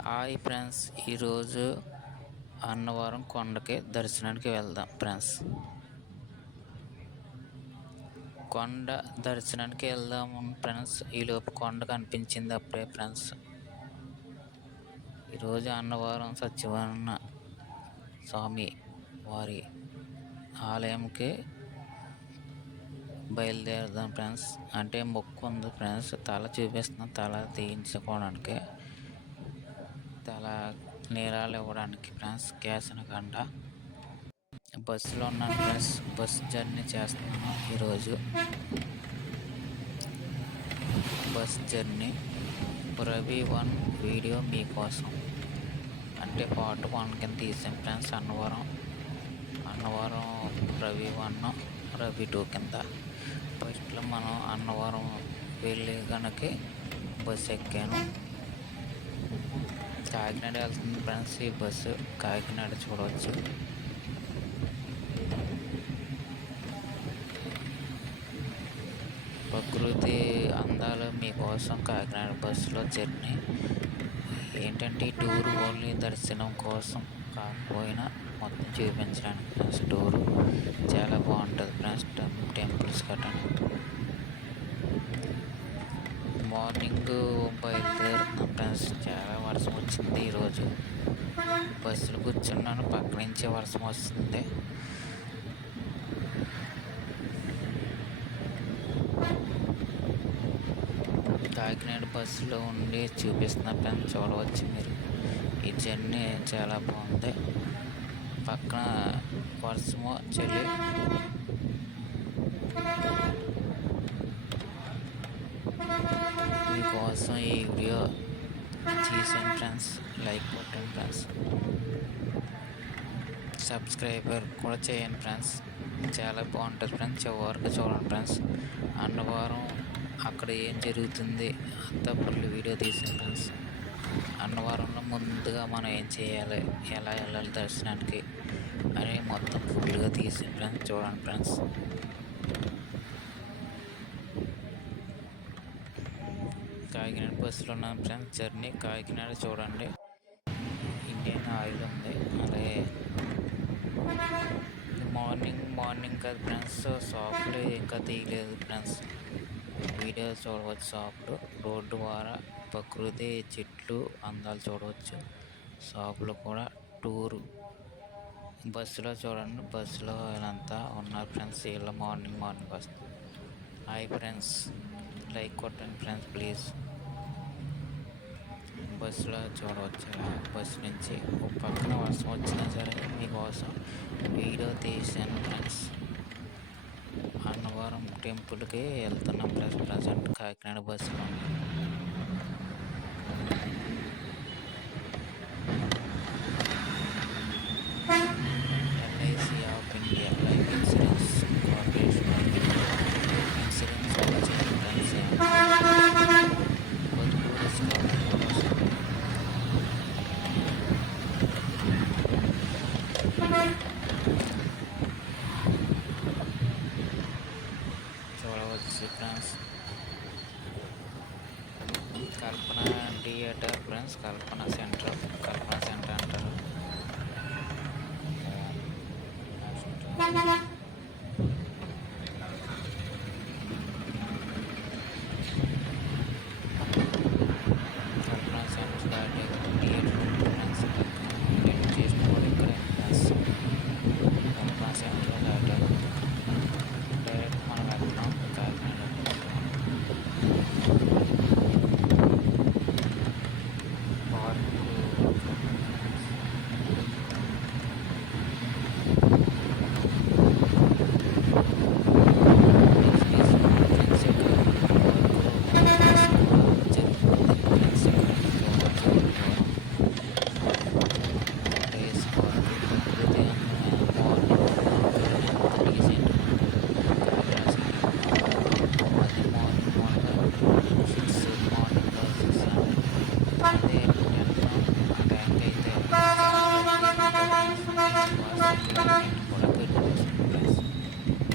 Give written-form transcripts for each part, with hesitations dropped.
Hi friends, ఈరోజు అన్నవరం కొండకి దర్శనానికి వెళ్దాం ఫ్రెండ్స్. కొండ దర్శనానికి వెళ్దాము ఫ్రెండ్స్. ఈలోపు కొండ కనిపించింది అప్పుడే ఫ్రెండ్స్. ఈరోజు అన్నవరం సత్యనారాయణ స్వామి వారి ఆలయంకి బయలుదేరదాం ఫ్రెండ్స్. అంటే మొక్కు ఉంది ఫ్రెండ్స్. తల చూపిస్తున్నాం, తల తీయించుకోవడానికి, తల నీరాలు ఇవ్వడానికి ఫ్రెండ్స్. కేసనకండ బస్సులో ఉన్నాను ఫ్రెండ్స్. బస్ జర్నీ చేస్తున్నాను ఈరోజు. బస్ జర్నీ రవి 1 వీడియో మీకోసం, అంటే పార్ట్ 1 కింద తీసాం ఫ్రెండ్స్. అన్నవరం రవి 1, రవి 2 కింద. ఫస్ట్లో మనం అన్నవరం వెళ్ళి కనుక బస్సు ఎక్కాను. కాకినాడ వెళ్తుంది ఫ్రెండ్స్ ఈ బస్సు. కాకినాడ చూడవచ్చు. ప్రకృతి అందాలు మీకోసం కాకినాడ బస్సులో జర్నీ. ఏంటంటే ఈ టూర్ ఓన్లీ దర్శనం కోసం కాకపోయినా మొత్తం చూపించడానికి ఫ్రెండ్స్. టూరు చాలా బాగుంటుంది ఫ్రెండ్స్. టెంపుల్స్ కట్టండి. మార్నింగ్ బయలుదేరుతున్నాం ఫ్రెండ్స్. చాలా వర్షం వచ్చింది ఈరోజు. బస్సులో కూర్చున్నాను, పక్క నుంచే వర్షం వస్తుంది. కాకినాడ బస్సులో ఉండి చూపిస్తున్న ఫ్రెండ్స్, చూడవచ్చు మీరు. ఈ జర్నీ చాలా బాగుంది. పక్కన వర్షము, చలి. మీకోసం ఈ వీడియో తీసాను ఫ్రెండ్స్. లైక్ కొట్టండి ఫ్రెండ్స్. సబ్స్క్రైబర్ కూడా చేయండి ఫ్రెండ్స్. చాలా బాగుంటుంది ఫ్రెండ్స్. చివరికి చూడండి ఫ్రెండ్స్. అన్నవరం అక్కడ ఏం జరుగుతుంది అంతా ఫుల్ వీడియో తీసాను ఫ్రెండ్స్. అన్నవరంలో ముందుగా మనం ఏం చేయాలి, ఎలా వెళ్ళాలి దర్శనానికి అని మొత్తం ఫుల్గా తీసాను ఫ్రెండ్స్. చూడండి ఫ్రెండ్స్. కాకినాడ బస్సులో ఉన్నాను ఫ్రెండ్స్. జర్నీ కాకినాడ చూడండి. ఇండియన్ ఆయిల్ ఉంది. అలాగే మార్నింగ్ కదా ఫ్రెండ్స్. షాపులు ఇంకా తీయలేదు ఫ్రెండ్స్. వీడియో చూడవచ్చు. షాపులు రోడ్డు ద్వారా ప్రకృతి, చెట్లు అందాలు చూడవచ్చు. షాపులు కూడా టూరు బస్సులో చూడండి. బస్సులో వీళ్ళంతా ఉన్నారు ఫ్రెండ్స్. వీళ్ళు మార్నింగ్ వస్తారు. హాయ్ ఫ్రెండ్స్, లైక్ కొట్టండి ఫ్రెండ్స్ ప్లీజ్. బస్సులో చూడవచ్చు. బస్సు నుంచి ఒక పక్కన వర్షం వచ్చినా సరే మీకోసం వీడియో తీసాను ఫ్రెండ్స్. అన్నవరం టెంపుల్కి వెళ్తున్నాం ప్రజెంట్ కాకినాడ బస్సులో. LIC of India life insurance corporation insurance వచ్చేది ఫ్రెండ్స్. చూడవచ్చు ఫ్రెండ్స్. కల్పన థియేటర్ ఫ్రెండ్స్. కల్పన సెంటర్ అంటారు. కల్పన సెంటర్ దాటి థియేటర్ ఫ్రెండ్స్. పక్కన చేసిన కూడా ఇక్కడే ఫ్రెండ్స్. కల్పన సెంటర్ దాటి డైరెక్ట్ మనం వెళ్తున్నాం కాకినాడ.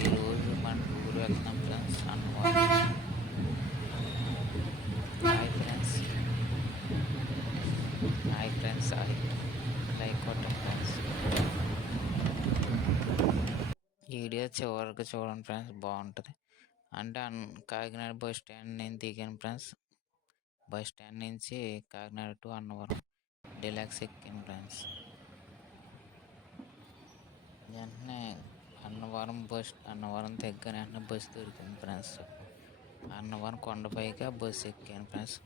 ఈరోజు మన ఊరు వెళ్తున్నాం friends. Annavaram. Hi friends. Hi friends, hi. Like కొట్టండి ఫ్రెండ్స్. ఈ వీడియో చివరికి చూడండి ఫ్రెండ్స్, బాగుంటుంది. అంటే కాకినాడ బస్ స్టాండ్ నేను దిగాను ఫ్రెండ్స్. బస్ స్టాండ్ నుంచి కాకినాడ టు అన్నవరం డిలాక్స్ ఎక్కాను ఫ్రెండ్స్. వెంటనే అన్నవరం దగ్గర వెంటనే బస్సు దొరికింది ఫ్రెండ్స్. అన్నవరం కొండపైకి బస్సు ఎక్కాను ఫ్రెండ్స్.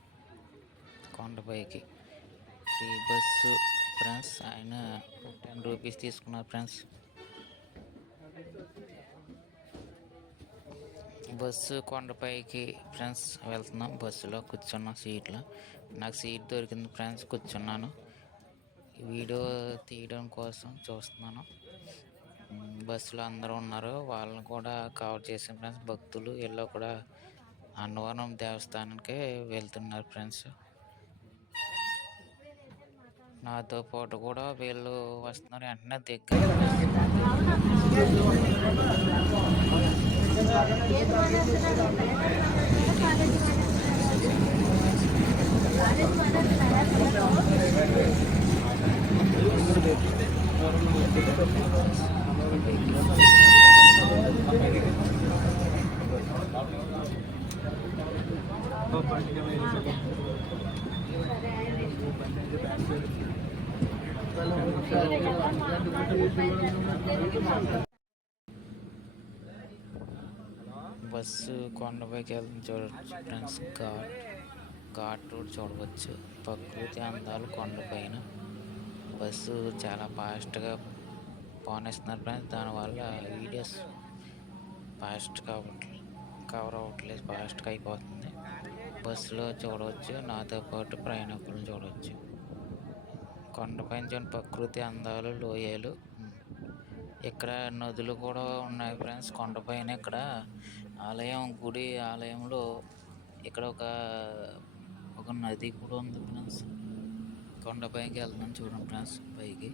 కొండపైకి ఫ్రీ బస్సు ఫ్రెండ్స్. ఆయన 10 రూపీస్ తీసుకున్నారు ఫ్రెండ్స్. బస్సు కొండపైకి ఫ్రెండ్స్ వెళ్తున్నాం. బస్సులో కూర్చున్నాం సీట్లో. నాకు సీట్ దొరికింది ఫ్రెండ్స్, కూర్చున్నాను. వీడియో తీయడం కోసం చూస్తున్నాను. బస్సులో అందరూ ఉన్నారు, వాళ్ళని కూడా కవర్ చేసాను ఫ్రెండ్స్. భక్తులు వీళ్ళు కూడా అన్నవరం దేవస్థానానికి వెళ్తున్నారు ఫ్రెండ్స్. నాతో పాటు కూడా వీళ్ళు వస్తున్నారు. వెంటనే దగ్గర బస్సు కొండపైకి వెళ్తుంది చూడవచ్చు ఫ్రెండ్స్. ఘాట్ రోడ్ చూడవచ్చు. ప్రకృతి అందాలు కొండపైన. బస్సు చాలా ఫాస్ట్గా పోనిస్తున్నారు ఫ్రెండ్స్. దానివల్ల వీడియోస్ ఫాస్ట్ కవర్ అవ్వట్లేదు, ఫాస్ట్గా అయిపోతుంది. బస్సులో చూడవచ్చు, నాతో పాటు ప్రయాణికులను చూడవచ్చు. కొండపైన చూడండి ప్రకృతి అందాలు, లోయలు. ఇక్కడ నదులు కూడా ఉన్నాయి ఫ్రెండ్స్. కొండపైన ఇక్కడ గుడి ఆలయంలో ఇక్కడ ఒక నది కూడా ఉంది ఫ్రెండ్స్. కొండపైకి వెళ్తున్నాం చూడండి ఫ్రెండ్స్. పైకి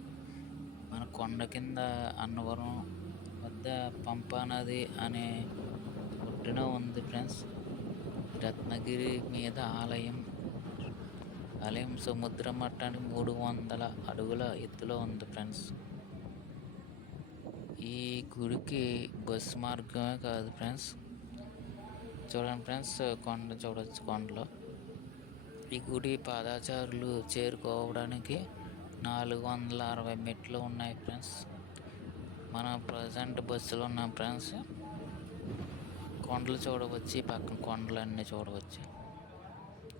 మన కొండ కింద అన్నవరం వద్ద పంపా నది అనే ఒడ్డున ఉంది ఫ్రెండ్స్. రత్నగిరి మీద ఆలయం సముద్ర మట్టానికి 300 అడుగుల ఎత్తులో ఉంది ఫ్రెండ్స్. ఈ గుడికి బస్సు మార్గమే కాదు ఫ్రెండ్స్. చూడండి ఫ్రెండ్స్, కొండ చూడవచ్చు. కొండలో ఈ గుడి పాదాచారులు చేరుకోవడానికి 460 మెట్లు ఉన్నాయి ఫ్రెండ్స్. మనం ప్రజెంట్ బస్సులో ఉన్నాం ఫ్రెండ్స్. కొండలు చూడవచ్చు, ఈ పక్కన కొండలన్నీ చూడవచ్చు.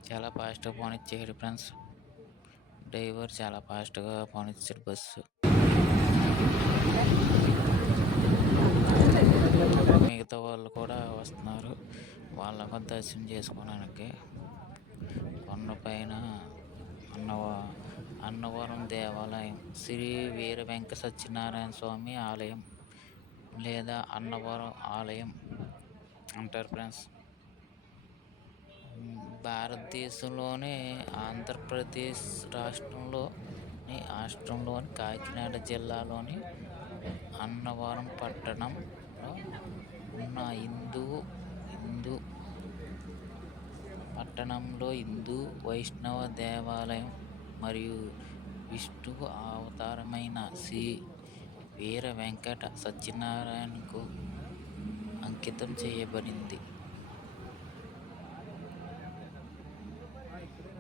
చాలా ఫాస్ట్గా పోనిచ్చాడు ఫ్రెండ్స్. డ్రైవర్ చాలా ఫాస్ట్గా పోనిచ్చాడు బస్సు. మిగతా వాళ్ళు కూడా వస్తున్నారు, వాళ్ళకు దర్శనం చేసుకోవడానికి. కొండపైన అన్నవరం దేవాలయం, శ్రీ వీర వెంకట సత్యనారాయణ స్వామి ఆలయం లేదా అన్నవరం ఆలయం అంటారు ఫ్రెండ్స్. భారతదేశంలోని ఆంధ్రప్రదేశ్ రాష్ట్రంలోని కాకినాడ జిల్లాలోని అన్నవరం పట్టణంలో ఉన్న హిందూ వైష్ణవ దేవాలయం మరియు విష్ణువు అవతారమైన శ్రీ వీర వెంకట సత్యనారాయణకు అంకితం చేయబడింది.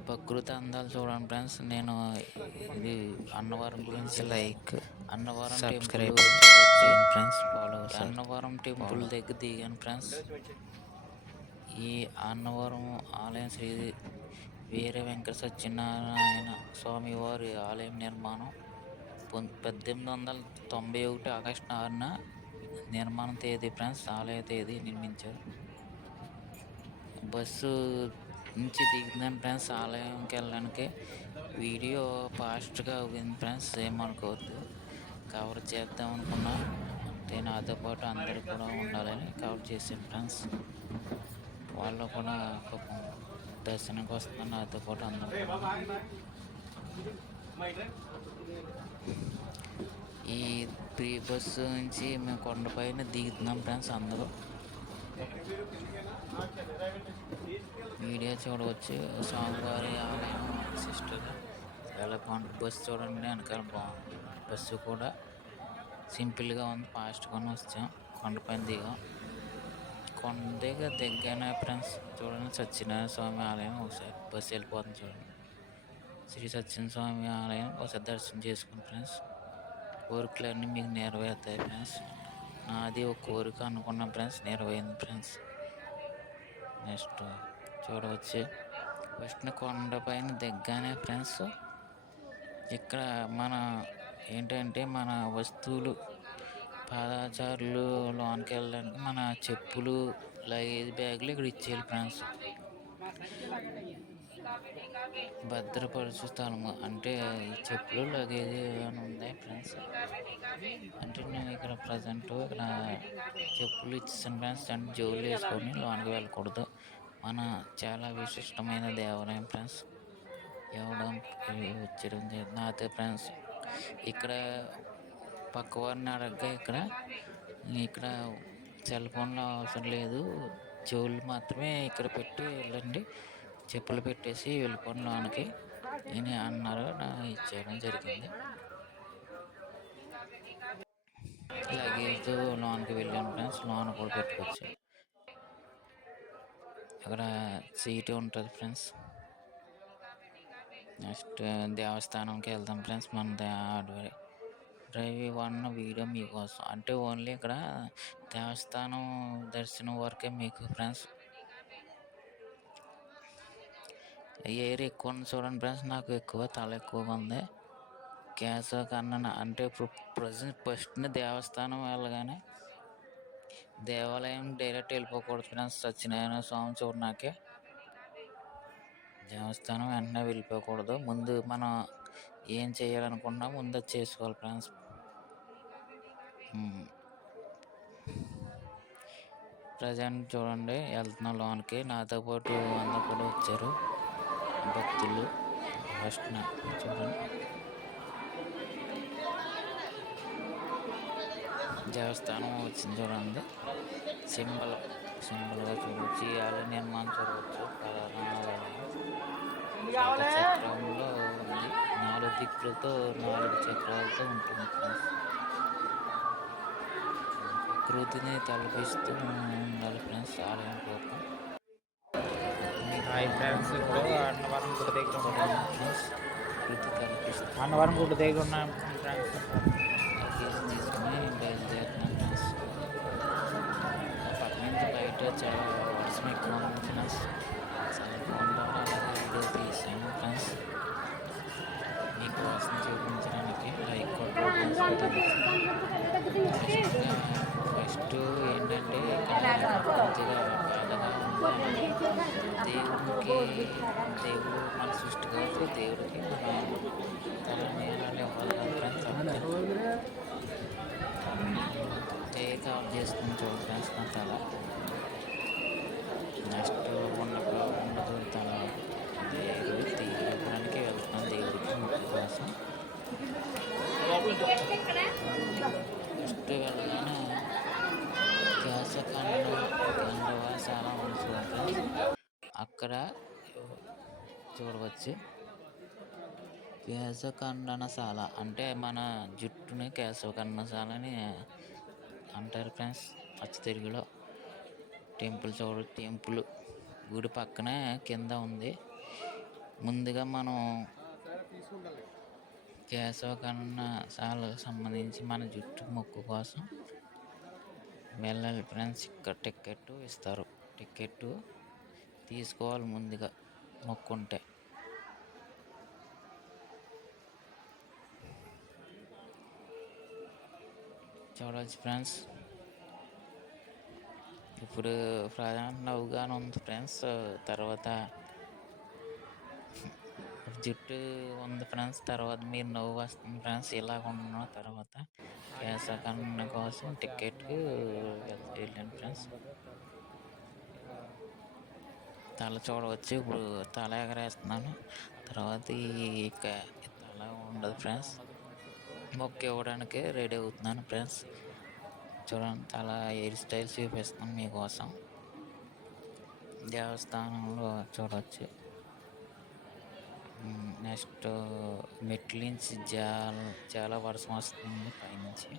ప్రకృతి అందాలు చూడండి ఫ్రెండ్స్. నేను ఇది అన్నవరం గురించి అన్నవరం సబ్స్క్రైబ్ చేయండి ఫ్రెండ్స్. అన్నవరం టెంపుల్ దగ్గర దిగాను ఫ్రెండ్స్. ఈ అన్నవరం ఆలయం శ్రీ వీర వెంకట సత్యనారాయణ స్వామి వారి ఆలయం నిర్మాణం 1891 ఆగస్టు 6న నిర్మాణం తేదీ ఫ్రెండ్స్. ఆలయ తేదీ నిర్మించారు. బస్సు నుంచి దిగుతున్నాను ఫ్రెండ్స్. ఆలయంకి వెళ్ళడానికి వీడియో ఫాస్ట్గా అవుతుంది ఫ్రెండ్స్, ఏమనుకోవద్దు. కవర్ చేద్దాం అనుకున్నా, అంటే నాతో పాటు అందరూ కూడా ఉండాలని కవర్ చేశాను ఫ్రెండ్స్. వాళ్ళు కూడా పాపం దర్శనంకి వస్తున్నారు, నాతో పాటు అందరూ. ఈ ప్రీ బస్సు నుంచి మేము కొండపైన దిగుతున్నాం ఫ్రెండ్స్. అందరూ వీడియో చూడవచ్చు. స్వామివారి ఆలయం సిస్టర్ బస్సు చూడండి వెనకాల బాగుంది. బస్సు కూడా సింపుల్గా ఉంది, ఫాస్ట్గానే వచ్చాం. కొండపైన దిగాం. కొండ దిగ్గానే ఫ్రెండ్స్ చూడండి సత్యనారాయణ స్వామి ఆలయం ఒకసారి బస్సు వెళ్ళిపోతుంది చూడండి. శ్రీ సత్యనారాయణ స్వామి ఆలయం ఒకసారి దర్శనం చేసుకోండి ఫ్రెండ్స్. కోరికలన్నీ మీకు నెరవేరుతాయి ఫ్రెండ్స్. నాది ఒక కోరిక అనుకున్నాం ఫ్రెండ్స్, నెరవేరింది ఫ్రెండ్స్. నెక్స్ట్ చూడవచ్చు ఫస్ట్ కొండపైన దిగ్గానే ఫ్రెండ్స్ ఇక్కడ మన ఏంటంటే మన వస్తువులు పాదచారులు లోనికి వెళ్ళడానికి మన చెప్పులు లగేజ్ బ్యాగులు ఇక్కడ ఇచ్చేయాలి ఫ్రెండ్స్. భద్రపరచు స్థలము అంటే ఈ చెప్పులు లగేజ్ అని ఉంది ఫ్రెండ్స్. అంటే నేను ఇక్కడ ప్రజెంట్ ఇక్కడ చెప్పులు ఇచ్చేసాను ఫ్రెండ్స్. అంటే జోలు వేసుకొని లోనికి వెళ్ళకూడదు. మన చాలా విశిష్టమైన దేవాలయం ఫ్రెండ్స్. ఇవ్వడం వచ్చడం నాతో ఫ్రెండ్స్. ఇక్కడ పక్కవారిని అడగగా ఇక్కడ సెల్ ఫోన్లో అవసరం లేదు, చెవులు మాత్రమే ఇక్కడ పెట్టి వెళ్ళండి, చెప్పులు పెట్టేసి వెళ్ళిపోండి లోనికి అని అన్నారు. ఇచ్చేయడం జరిగింది. లగేజ్ లోనికి వెళ్ళాను ఫ్రెండ్స్. లోన్ కూడా పెట్టుకోవచ్చు. అక్కడ సీటు ఉంటుంది ఫ్రెండ్స్. నెక్స్ట్ దేవస్థానంకి వెళ్దాం ఫ్రెండ్స్. మన డ్రైవ్ వన్ వీడియో మీకోసం, అంటే ఓన్లీ ఇక్కడ దేవస్థానం దర్శనం వరకే మీకు ఫ్రెండ్స్. ఎయిర్ ఎక్కువ ఉంది చూడండి ఫ్రెండ్స్. నాకు ఎక్కువ తల ఎక్కువగా ఉంది. కేశవ కన్నన అంటే ఇప్పుడు ఫస్ట్ దేవస్థానం వెళ్ళగానే దేవాలయం డైరెక్ట్ వెళ్ళిపోకూడదు ఫ్రెండ్స్. సత్యనారాయణ స్వామి చూడనాకే దేవస్థానం వెంటనే వెళ్ళిపోకూడదు. ముందు మనం ఏం చేయాలనుకున్నా ముందు అది చేసుకోవాలి ఫ్రెండ్స్. ప్రజెంట్ చూడండి వెళ్తున్నాం లోనికి. నాతో పాటు అందరు కూడా వచ్చారు భక్తులు. ఫస్ట్ చూడండి దేవస్థానం వచ్చింది చూడండి. సింబల్గా చూడవచ్చు. ఈ ఆలయ నిర్మాణం చూడవచ్చు. చక్రంలో ఉంది. 4 దిక్కులతో 4 చక్రాలతో ఉంటుంది ఫ్రెండ్స్. ప్రకృతిని తలపిస్తూ ఉండాలి ఫ్రెండ్స్ ఆలయం కోసం. ఫ్రెండ్స్ ఇప్పుడు అన్నవరం గుడి దగ్గర ఫ్రెండ్స్ ప్రకృతి తలపిస్తూ అన్నవరం గుడి దగ్గర ఉన్నాం ఫ్రెండ్స్. లగేజ్ తీసుకుని బయలుదేరుతున్నాం ఫ్రెండ్స్. పక్క నుంచి బయట చాలా వర్షం ఎక్కువ ఉంది ఫ్రెండ్స్. చాలా ఫోన్లో అలాగే వీడియో తీసాను ఫ్రెండ్స్ మీకోసం చూపించడానికి. లైక్ కొట్టండి. ఫస్ట్ ఏంటంటే ఇక్కడ కొద్దిగా బాధగా ఉంది. దేవుడు మన సృష్టికర్త, దేవుడికి మనం తల నీళ్ళు ఇవ్వాలి ఫ్రెండ్స్. టేక్ ఆఫ్ చేసుకుని చూడండి ఫ్రెండ్స్ మన తల. నెక్స్ట్ ఉండదు తల దేవుడు తీయడానికి వెళ్తున్నాం దేవుడికి ముక్కు కోసం. ఫస్ట్ వెళ్ళగానే కేశఖండవాసాల ఉంటుంది. అక్కడ చూడవచ్చు కేశఖండనశాల అంటే మన జుట్టుని కేశఖండనశాల అని అంటారు ఫ్రెండ్స్ అచ్చ తెలుగులో. టెంపుల్ గుడి పక్కనే కింద ఉంది. ముందుగా మనం కేశవకర్ణశాలకు సంబంధించి మన జుట్టు మొక్కు కోసం వెళ్ళాలి ఫ్రెండ్స్. ఇక్కడ టికెట్ ఇస్తారు. టికెట్ తీసుకోవాలి ముందుగా మొక్కుంటే. చూడవచ్చు ఫ్రెండ్స్. ఇప్పుడు ప్రజెంట్ నవ్వుగానే ఉంది ఫ్రెండ్స్. తర్వాత జుట్టు ఉంది ఫ్రెండ్స్. తర్వాత మీరు నవ్వు వస్తుంది ఫ్రెండ్స్. ఇలాగ ఉన్న తర్వాత కేశఖండన కోసం టికెట్కి వెళ్ళండి ఫ్రెండ్స్. తల చూడవచ్చు. ఇప్పుడు తల ఎగరేస్తున్నాను. తర్వాత తల ఉండదు ఫ్రెండ్స్. మొక్క ఇవ్వడానికి రెడీ అవుతున్నాను ఫ్రెండ్స్. చూడండి తల హెయిర్ స్టైల్ చూపిస్తున్నాను మీకోసం. దేవస్థానంలో చూడవచ్చు. నెక్స్ట్ మెట్ల నుంచి చాలా వర్షం వస్తుంది పైనుంచి.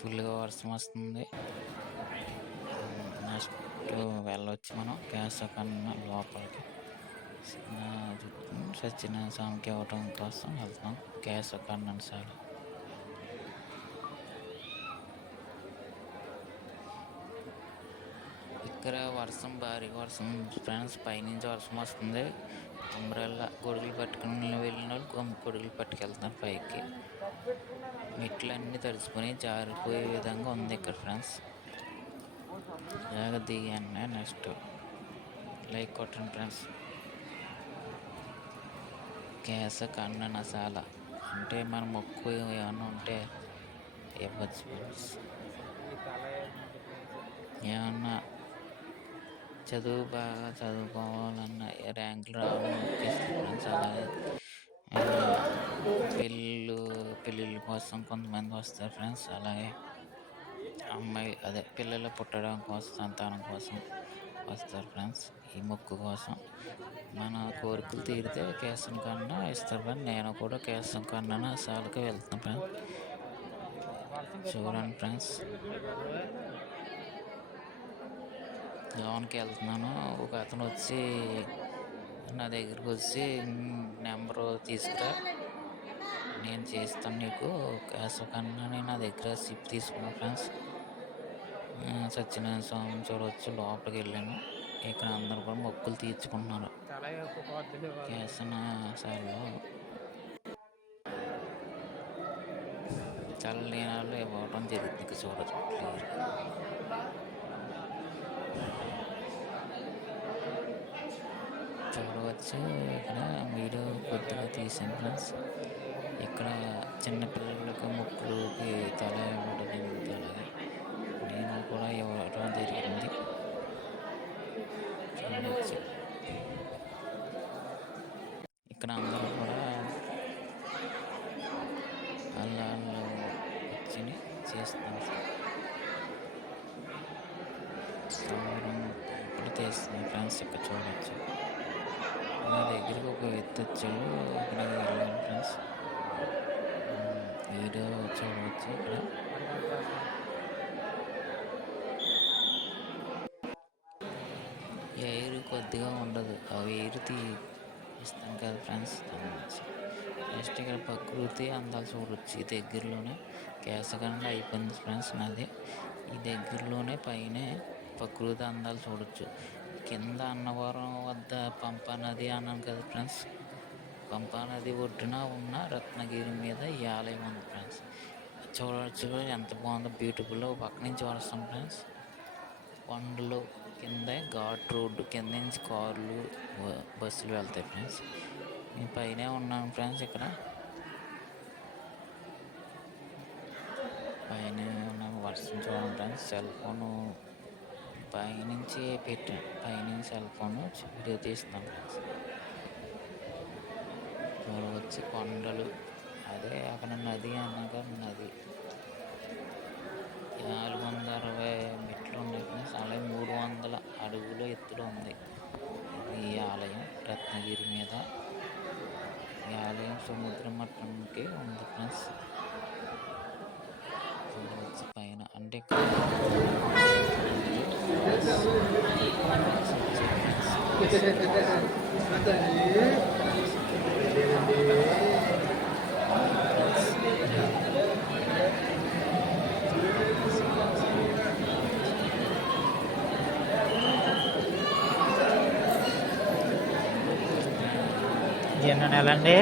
ఫుల్గా వర్షం వస్తుంది. నెక్స్ట్ వెళ్ళొచ్చు మనం కేశవకన్న లోపలికి. నా సత్యనారాయణ స్వామికి ఇవ్వటం కోసం వెళ్తాం కేశవకన్నశాల. ఇక్కడ వర్షం భారీ వర్షం ఫ్రెండ్స్, పైనుంచి వర్షం వస్తుంది. అంబ్రెల్లా గొడుగులు పట్టుకుని వెళ్ళిన వాళ్ళు గొడుగులు పట్టుకెళ్తున్నారు పైకి. మెట్లన్నీ తడిసిపోయి జారిపోయే విధంగా ఉంది ఇక్కడ ఫ్రెండ్స్. జాగ్రత్త దిగాను. నెక్స్ట్ లైక్ కొట్టండి ఫ్రెండ్స్. కేశవకన్నశాల అంటే మన మొక్కు ఏమన్నా ఉంటే ఇవ్వచ్చు ఫ్రెండ్స్. ఏమన్నా చదువు బాగా చదువుకోవాలన్న ర్యాంకులు రావాలని మొక్కేస్తారు ఫ్రెండ్స్. అలాగే పెళ్ళిళ్ళ కోసం కొంతమంది వస్తారు ఫ్రెండ్స్. అలాగే పిల్లలు పుట్టడం కోసం, సంతానం కోసం వస్తారు ఫ్రెండ్స్. ఈ మొక్కు కోసం మన కోరికలు తీరితే కేశవకన్న ఇస్తారు ఫ్రెండ్స్. నేను కూడా కేశవకన్నశాలకి వెళ్తాను ఫ్రెండ్స్. చూడండి ఫ్రెండ్స్, లోన్కి వెళ్తున్నాను. ఒక అతను వచ్చి నా దగ్గరికి వచ్చి నెంబరు తీసుకురా, నేను చేస్తాను నీకు కేశవకన్న. నా దగ్గర సిప్ తీసుకున్నాను ఫ్రెండ్స్. సత్యనారాయణ స్వామి చూడవచ్చు. లోపలికి వెళ్ళాను. ఇక్కడ అందరూ కూడా మొక్కులు తీర్చుకుంటున్నారు కేశవకన్నశాలలో. తలనీనాలు ఇవ్వడం జరుగుతుంది. ఇక్కడ చూడవచ్చు చూడవచ్చు. ఇక్కడ వీడియో కొద్దిగా తీసాను ఫ్రెండ్స్. ఇక్కడ చిన్నపిల్లలకు మొక్కులకి తల ఇవ్వడం జరుగుతుంది. అలాగే నేను కూడా ఇవ్వడం జరిగింది. చూడవచ్చు ఇక్కడ అందరూ కూడా అల్లాళ్ళు వచ్చి చేస్తున్నారు. ఇప్పుడు తీస్తున్నాను ఫ్రెండ్స్. ఇక్కడ చూడవచ్చు. నా దగ్గరికి ఒక వ్యక్తి వచ్చాడు. ఇక్కడ వెళ్ళాను ఫ్రెండ్స్. వీడియో చూడవచ్చు. ఇక్కడ ఎయిర్ కొద్దిగా ఉండదు, ఆ ఎయిర్ ఇస్తాను కదా ఫ్రెండ్స్. నెక్స్ట్ ఇక్కడ ప్రకృతి అందాలు చూడవచ్చు. ఈ దగ్గరలోనే కేశవకన్న అయిపోయింది ఫ్రెండ్స్ నాది. ఈ దగ్గరలోనే పైన ప్రకృతి అందాలు చూడవచ్చు. కింద అన్నవరం వద్ద పంపా నది అన్నాను కదా ఫ్రెండ్స్. పంపా నది ఒడ్డున ఉన్న రత్నగిరి మీద ఈ ఆలయం ఉంది ఫ్రెండ్స్. చూడవచ్చు ఎంత బాగుందో, బ్యూటిఫుల్. పక్క నుంచి వస్తాం ఫ్రెండ్స్. కొండలు కింద ఘాట్ రోడ్డు కింద నుంచి కార్లు బస్సులు వెళ్తాయి ఫ్రెండ్స్. నేను పైనే ఉన్నాను ఫ్రెండ్స్. ఇక్కడ పైన ఉన్నాను. వర్షం చూడండి ఫ్రెండ్స్. సెల్ ఫోను పైనుంచి పెట్టాను. పైనుంచి సెల్ ఫోను వీడియో తీస్తున్నాను ఫ్రెండ్స్. చూడవచ్చు కొండలు. అదే అక్కడ నది అన్నాక నది 460 మెట్లు ఉన్నాయి ఫ్రెండ్స్. అలాగే 300 అడుగుల ఎత్తులో ఉంది ఈ ఆలయం. రత్నగిరి మీద ఈ ఆలయం సముద్ర మట్టంకి ఉంది ఫ్రెండ్స్. చూడవచ్చు పైన అంటే ఎన్నో నెలండి.